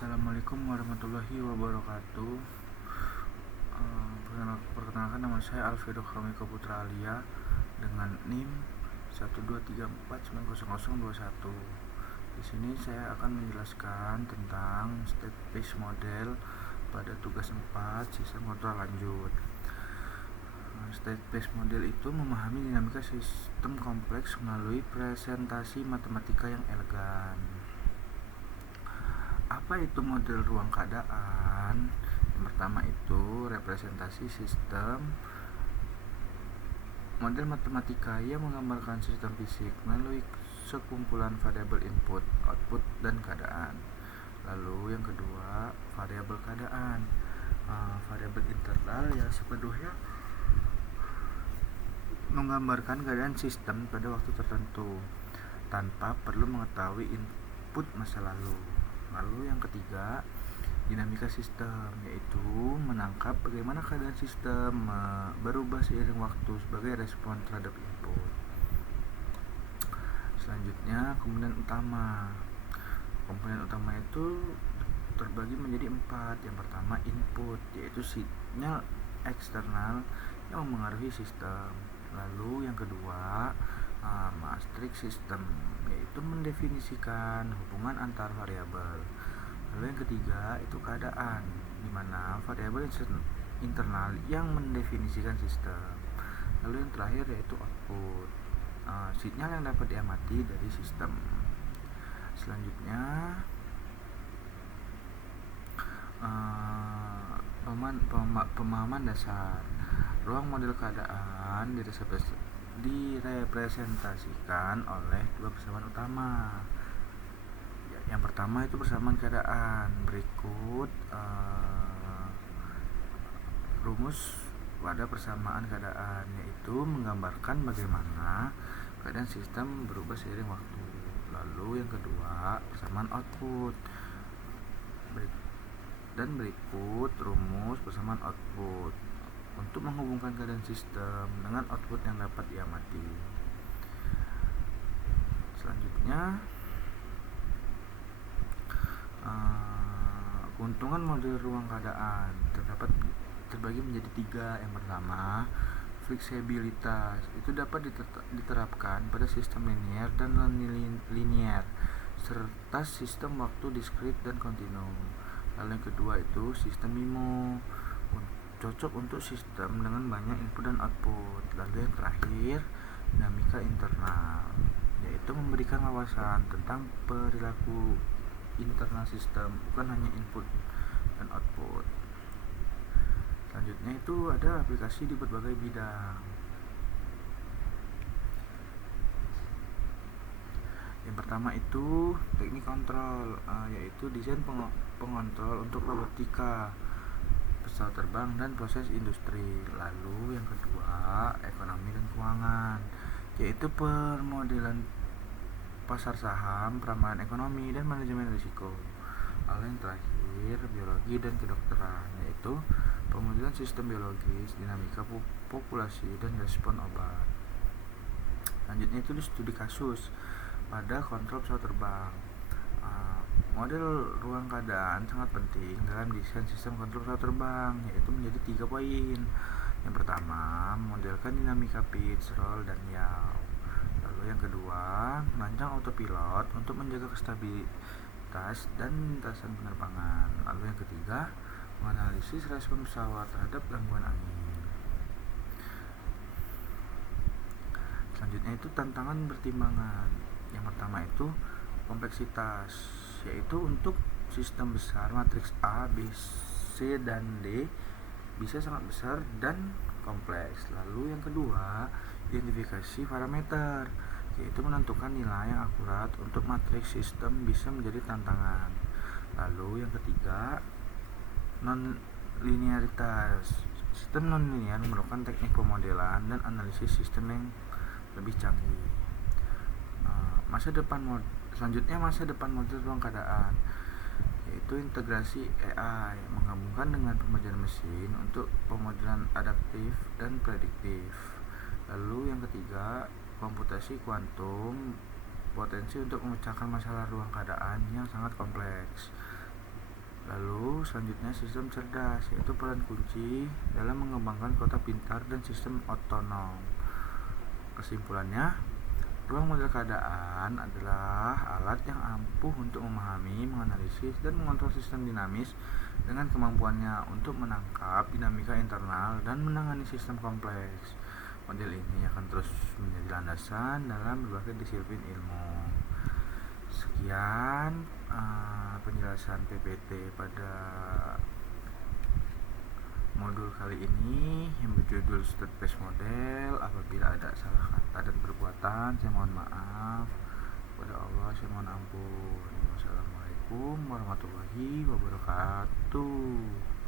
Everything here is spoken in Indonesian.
Assalamualaikum warahmatullahi wabarakatuh. Perkenalkan, nama saya Alfredo Kamiko Putra Alia dengan NIM 123490021. Di sini saya akan menjelaskan tentang state-based model pada tugas 4 sistem kontrol lanjut. State-based model itu memahami dinamika sistem kompleks melalui presentasi matematika yang elegan. Apa itu model ruang keadaan? Yang pertama itu representasi sistem. Model matematika yang menggambarkan sistem fisik melalui sekumpulan variabel input, output, dan keadaan. Lalu yang kedua, variabel keadaan. Variabel internal yang sepenuhnya menggambarkan keadaan sistem pada waktu tertentu tanpa perlu mengetahui input masa lalu. Lalu yang ketiga, dinamika sistem, yaitu menangkap bagaimana keadaan sistem berubah seiring waktu sebagai respon terhadap input. Selanjutnya, komponen utama. Komponen utama itu terbagi menjadi 4. Yang pertama, input, yaitu sinyal eksternal yang mempengaruhi sistem. Lalu yang kedua, matriks sistem, yaitu mendefinisikan hubungan antar variabel. Lalu yang ketiga itu keadaan, di mana variabel internal yang mendefinisikan sistem. Lalu yang terakhir yaitu output, sinyal yang dapat diamati dari sistem. Selanjutnya pemahaman dasar. Ruang model keadaan direpresentasikan oleh dua persamaan utama. Yang pertama itu persamaan keadaan. Berikut rumus pada persamaan keadaan, yaitu menggambarkan bagaimana keadaan sistem berubah seiring waktu. Lalu yang kedua, persamaan output. Dan berikut rumus persamaan output untuk menghubungkan keadaan sistem dengan output yang dapat diamati. Selanjutnya, keuntungan model ruang keadaan terbagi menjadi 3. Yang pertama, fleksibilitas. Itu dapat diterapkan pada sistem linear dan non-linear serta sistem waktu diskrit dan kontinu. Lalu yang kedua itu sistem MIMO, cocok untuk sistem dengan banyak input dan output. Lalu yang terakhir, dinamika internal, yaitu memberikan wawasan tentang perilaku internal sistem, bukan hanya input dan output. Selanjutnya itu ada aplikasi di berbagai bidang. Yang pertama itu teknik kontrol, yaitu desain pengontrol untuk robotika, pesawat terbang, dan proses industri. Lalu yang kedua, ekonomi dan keuangan, yaitu permodelan pasar saham, peramalan ekonomi, dan manajemen risiko. Lalu yang terakhir, biologi dan kedokteran, yaitu pemodelan sistem biologis, dinamika populasi, dan respon obat. Selanjutnya itu studi kasus pada kontrol pesawat terbang. Model ruang keadaan sangat penting dalam desain sistem kontrol pesawat terbang, yaitu menjadi 3 poin. Yang pertama, modelkan dinamika pitch, roll, dan yaw. Lalu yang kedua, merancang autopilot untuk menjaga stabilitas dan lintasan penerbangan. Lalu yang ketiga, menganalisis respon pesawat terhadap gangguan angin. Selanjutnya itu tantangan pertimbangan. Yang pertama itu kompleksitas, yaitu untuk sistem besar matriks A, B, C, dan D bisa sangat besar dan kompleks. Lalu yang kedua, identifikasi parameter, yaitu menentukan nilai yang akurat untuk matriks sistem bisa menjadi tantangan. Lalu yang ketiga, non-linearitas. Sistem non-linear memerlukan teknik pemodelan dan analisis sistem yang lebih canggih. Selanjutnya masa depan model ruang keadaan, yaitu integrasi AI menggabungkan dengan pembelajaran mesin untuk pemodelan adaptif dan prediktif. Lalu yang ketiga, komputasi kuantum, potensi untuk memecahkan masalah ruang keadaan yang sangat kompleks. selanjutnya sistem cerdas, yaitu peran kunci dalam mengembangkan kota pintar dan sistem otonom. Kesimpulannya, ruang model keadaan adalah alat yang ampuh untuk memahami, menganalisis, dan mengontrol sistem dinamis dengan kemampuannya untuk menangkap dinamika internal dan menangani sistem kompleks. Model ini akan terus menjadi landasan dalam berbagai disiplin ilmu. Sekian penjelasan PPT pada modul kali ini yang berjudul State Based Model. Apabila ada salah kata dan perbuatan, saya mohon maaf. Kepada Allah saya mohon ampun. Wassalamualaikum warahmatullahi wabarakatuh.